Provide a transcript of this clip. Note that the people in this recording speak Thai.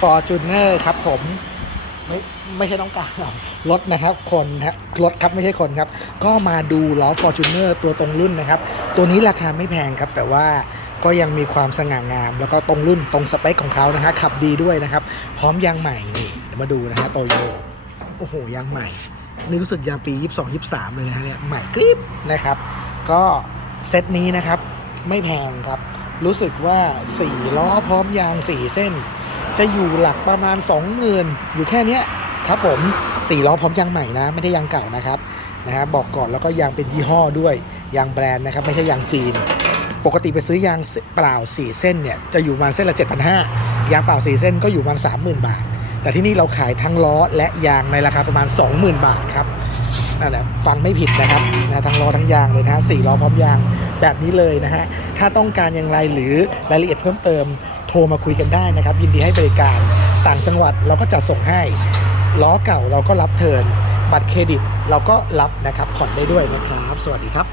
Fortuner ครับผมไม่ไม่ใช่ต้องการหรอกรถนะครับคนครับรถครับไม่ใช่คนครับ ก็มาดูล้อ Fortuner ตัวตรงรุ่นนะครับ ตัวนี้ราคาไม่แพงครับ แต่ว่าก็ยังมีความสง่างาม แล้วก็ตรงรุ่นตรงสเปคของเขานะฮะขับดีด้วยนะครับ พร้อมยางใหม่นี่เดี๋ยวมาดูนะฮะโตโยโอ้โหยางใหม่ นี่รู้สึกยางปี 22 23 เลยนะฮะเนี่ยใหม่กริบนะครับ ก็เซตนี้นะครับไม่แพงครับ รู้สึกว่า4ล้อพร้อมยาง 4 เส้น จะอยู่หลักประมาณ 20,000 อยู่แค่นี้ครับผม4ล้อพร้อมยางใหม่นะ ไม่ได้ยางเก่านะครับนะฮะบอกก่อนแล้วก็ยางเป็นยี่ห้อด้วยยางแบรนด์นะครับ ไม่ใช่ยางจีน ปกติไปซื้อยางเปล่า 4 เส้นเนี่ยจะอยู่ประมาณเส้นละ 7,500 ยางเปล่า 4 เส้นก็อยู่ประมาณ 30,000 บาท แต่ที่นี่เราขายทั้งล้อและยางในราคาประมาณ 20,000 บาทครับนั่นแหละฟังไม่ผิดนะครับนะทั้งล้อทั้งยางเลยนะฮะสี่ล้อพร้อมยางแบบนี้เลยนะฮะถ้าต้องการอย่างไรหรือรายละเอียดเพิ่มเติม โทรมาคุยกันได้นะครับ ยินดีให้บริการต่างจังหวัดเราก็จะส่งให้ล้อเก่าเราก็รับเทินบัตรเครดิตเราก็รับนะครับผ่อนได้ด้วยนะครับ สวัสดีครับ